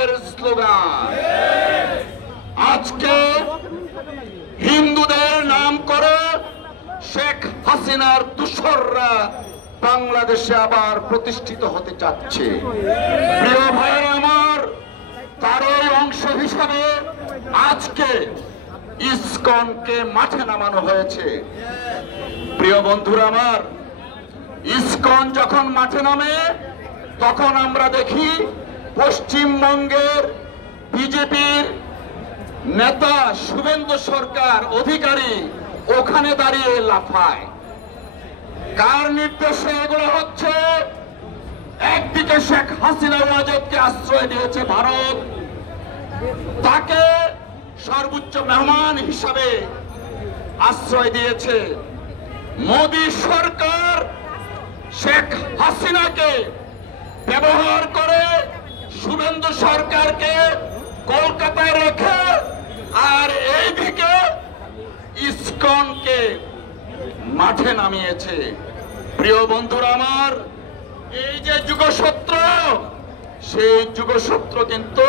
বিপ্লবের স্লোগান। আজকে হিন্দুদের নাম করে শেখ হাসিনার দূষররা বাংলাদেশে আবার প্রতিষ্ঠিত হতে চাচ্ছে। প্রিয় ভাইয়েরা আমার, তারই অংশ হিসাবে আজকে ইসকনকে মাঠে নামানো হয়েছে। প্রিয় বন্ধুরা আমার, ইসকন যখন মাঠে নামে তখন আমরা দেখি পশ্চিমবঙ্গের বিজেপির নেতা শুভেন্দু সরকার অধিকারী ওখানে দাঁড়িয়ে লাফায়। কার নির্দেশে এগুলো হচ্ছে? একদিকে শেখ হাসিনা ওয়াজেদকে আশ্রয় দিয়েছে ভারত, তাকে সর্বোচ্চ মেহমান হিসাবে আশ্রয় দিয়েছে। মোদী সরকার শেখ হাসিনাকে ব্যবহার করে শুভেন্দু সরকারকে কলকাতায় রেখে আর এইদিকে ইসকনকে মাঠে নামিয়েছে। প্রিয় বন্ধুরা আমার, এই যে যুগসূত্র, সেই যুগসূত্র কিন্তু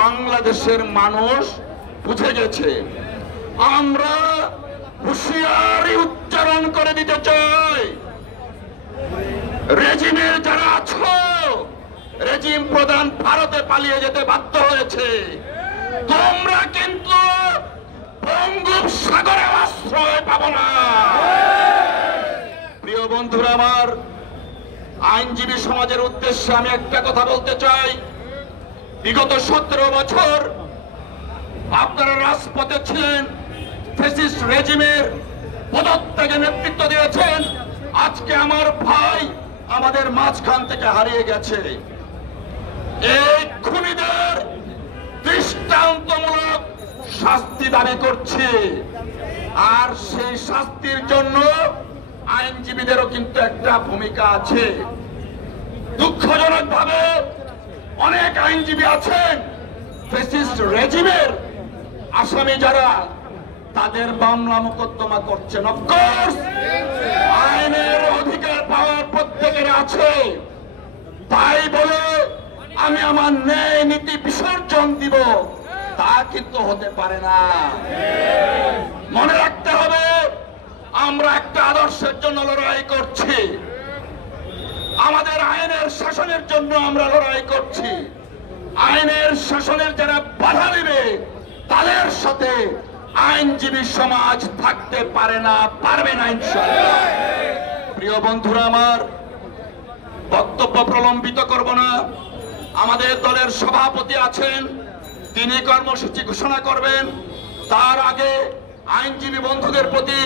বাংলাদেশের মানুষ বুঝে গেছে। আমরা হুঁশিয়ারি উচ্চারণ করে দিতে চাই, রেজিমের যারা আছো, রেজিম প্রধান ভারতে পালিয়ে যেতে বাধ্য হয়েছে, তোমরা কিন্তু বঙ্গোপসাগরে আশ্রয় পাবো না। প্রিয় বন্ধুরা আমার, আইনজীবী সমাজের উদ্দেশ্যে আমি একটা কথা বলতে চাই। বিগত 17 বছর আপনারা রাজপথে ছিলেন, ফ্যাসিস্ট রেজিমের পদত্যাগে নেতৃত্ব দিয়েছেন। আজকে আমার ভাই আমাদের মাঝখান থেকে হারিয়ে গেছে। এই খুনিদের দৃষ্টান্তমূলক শাস্তি দাবি করছে, আর সেই শাস্তির জন্য আইনজীবীদেরও কিন্তু একটা ভূমিকা আছে। দুঃখজনক ভাবে অনেক আইনজীবী আছেন ফ্যাসিস্ট রেজিমের আসামি যারা, তাদের মামলা মোকদ্দমা করছেন। অফকোর্স আইনের অধিকার পাওয়ার প্রত্যেকের আছে, তাই বলে আমি আমার ন্যায় নীতি বিসর্জন দিব তা কিন্তু হতে পারে না। মনে রাখতে হবে, আমরা একটা আদর্শের জন্য লড়াই করছি, আমাদের আইনের শাসনের জন্য আমরা লড়াই করছি। আইনের শাসনের যারা বাধা দেবে তাদের সাথে আইনজীবী সমাজ থাকতে পারে না, পারবে না ইনশাআল্লাহ। প্রিয় বন্ধুরা আমার, বক্তব্য প্রলম্বিত করব না। আমাদের দলের সভাপতি আছেন, তিনি কর্মসূচি ঘোষণা করবেন। তার আগে আইনজীবী বন্ধুদের প্রতি